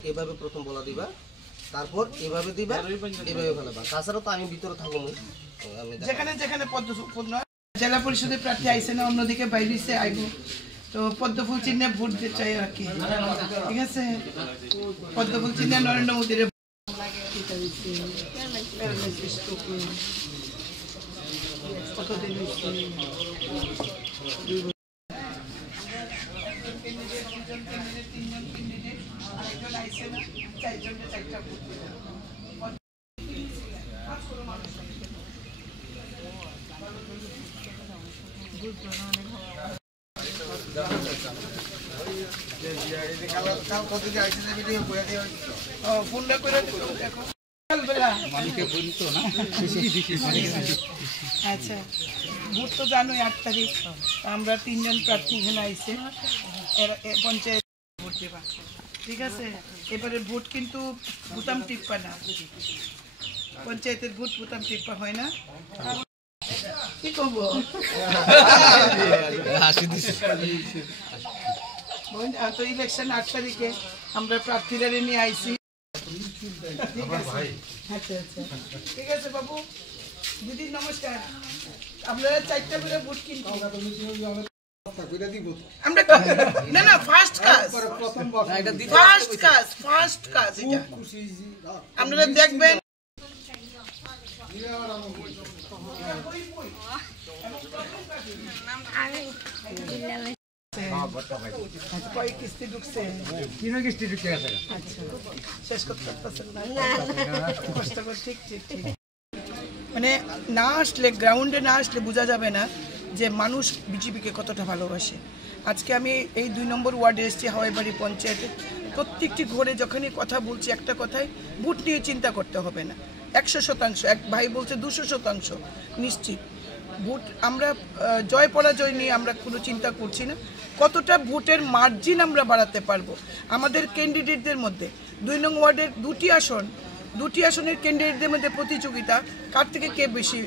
এভাবে প্রথম বলা দিবা, তারপর এভাবে দিবা, এভাবে ফেলাবা। তাছাড়া তো আমি ভিতরে থাকবো না। যেখানে যেখানে পদ্মফুল জেলা পরিষদের প্রার্থী আইসে না, অন্যদিকে বাইরে আইব, তো পদ্মফুল চিহ্নে ভোট দিতে চাই আর কি। ঠিক আছে, পদ্মফুল চিহ্নে নরেন্দ্র মোদীর আচ্ছা, ভোট তো জানোই 8 তারিখ। আমরা 3 জন প্রার্থী এখানে আইসে পঞ্চায়েত ভোট দেবা। ঠিক আছে, এবারে ভোট কিন্তু বুতাম টিপ্পা না, পঞ্চায়েতের ভোট বুতাম টিপ্পা হয় না। কি করবো, তো ইলেকশন 8 তারিখে আমরা প্রার্থীরা নিয়ে আইসি। আচ্ছা আচ্ছা, ঠিক আছে বাবু, দিদি নমস্কার। আপনারা 4টা করে ভোট কিনতে আমরা না না ফার্স্ট কাজ এটা আপনারা দেখবেন। কয় কিস্তি ঢুকছে? 3 কিস্তি ঢুকে আছে। আচ্ছা, শেষ করতে পারছেন না? কষ্ট করে। ঠিক ঠিক ঠিক, মানে না আসলে, গ্রাউন্ডে না আসলে বোঝা যাবে না যে মানুষ বিজেপিকে কতটা ভালোবাসে। আজকে আমি এই 2 নম্বর ওয়ার্ডে এসেছি, হাওয়াইবাড়ি পঞ্চায়েতে। প্রত্যেকটি ঘরে যখনই কথা বলছি একটা কথাই, ভোট নিয়ে চিন্তা করতে হবে না। 100%, এক ভাই বলছে 200% নিশ্চিত ভোট। আমরা জয় পরাজয় নিয়ে আমরা কোনো চিন্তা করছি না, কতটা ভোটের মার্জিন আমরা বাড়াতে পারবো। আমাদের ক্যান্ডিডেটদের মধ্যে 2 নং ওয়ার্ডের 2টি আসনের ক্যান্ডিডেটদের মধ্যে প্রতিযোগিতা, কার থেকে কে বেশি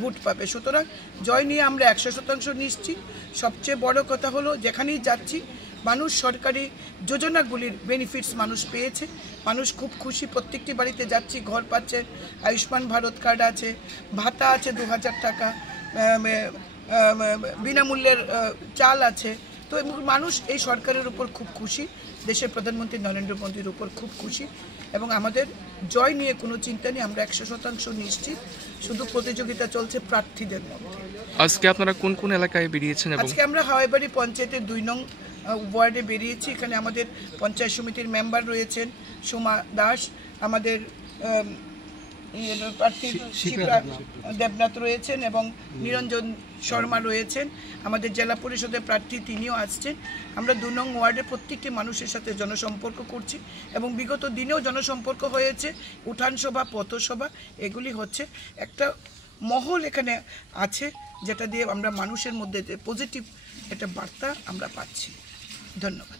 ভোট পাবে। সুতরাং জয় নিয়ে আমরা 100% নিশ্চিত। সবচেয়ে বড় কথা হলো, যেখানেই যাচ্ছি মানুষ সরকারি যোজনাগুলির বেনিফিটস মানুষ পেয়েছে, মানুষ খুব খুশি। প্রত্যেকটি বাড়িতে যাচ্ছি, ঘর পাচ্ছে, আয়ুষ্মান ভারত কার্ড আছে, ভাতা আছে 2000 টাকা, বিনামূল্যের চাল আছে। তো মানুষ এই সরকারের উপর খুব খুশি, দেশের প্রধানমন্ত্রী নরেন্দ্র মোদীর উপর খুব খুশি, এবং আমাদের জয় নিয়ে কোনো চিন্তা নেই। আমরা 100% নিশ্চিত। শুধু প্রতিযোগিতা চলছে প্রার্থীদের মধ্যে। আজকে আপনারা কোন কোন এলাকায় বেরিয়েছেন? আজকে আমরা হাওয়াইবাড়ি পঞ্চায়েতের 2 নং ওয়ার্ডে বেরিয়েছি। এখানে আমাদের পঞ্চায়েত সমিতির মেম্বার রয়েছেন সোমা দাস, আমাদের প্রার্থী দেবনাথ রয়েছেন, এবং নিরঞ্জন শর্মা রয়েছেন। আমাদের জেলা পরিষদের প্রার্থী, তিনিও আসছেন। আমরা 2 নং ওয়ার্ডে প্রত্যেকটি মানুষের সাথে জনসম্পর্ক করছি, এবং বিগত দিনেও জনসম্পর্ক হয়েছে, উঠান সভা, পথসভা, এগুলি হচ্ছে। একটা মহল এখানে আছে, যেটা দিয়ে আমরা মানুষের মধ্যে যে পজিটিভ একটা বার্তা আমরা পাচ্ছি। ধন্যবাদ।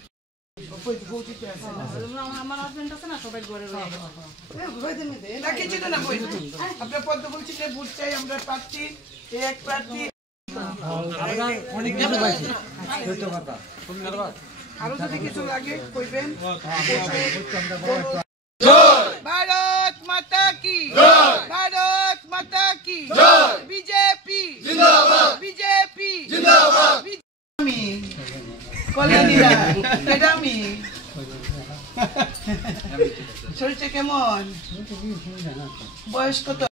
আপনার পদ্মফুল চিহ্নে ভোট চাই আমরা প্রার্থী, এক প্রার্থী। আরো যদি কিছু লাগে কইবেন। ভারত মাতা কি, ভারত মাতা কি, বিজেপি জিন্দাবাদ, বিজেপি জিন্দাবাদ। কল্যাণীরা কেডামি, শরীরটা কেমন, বয়স কত?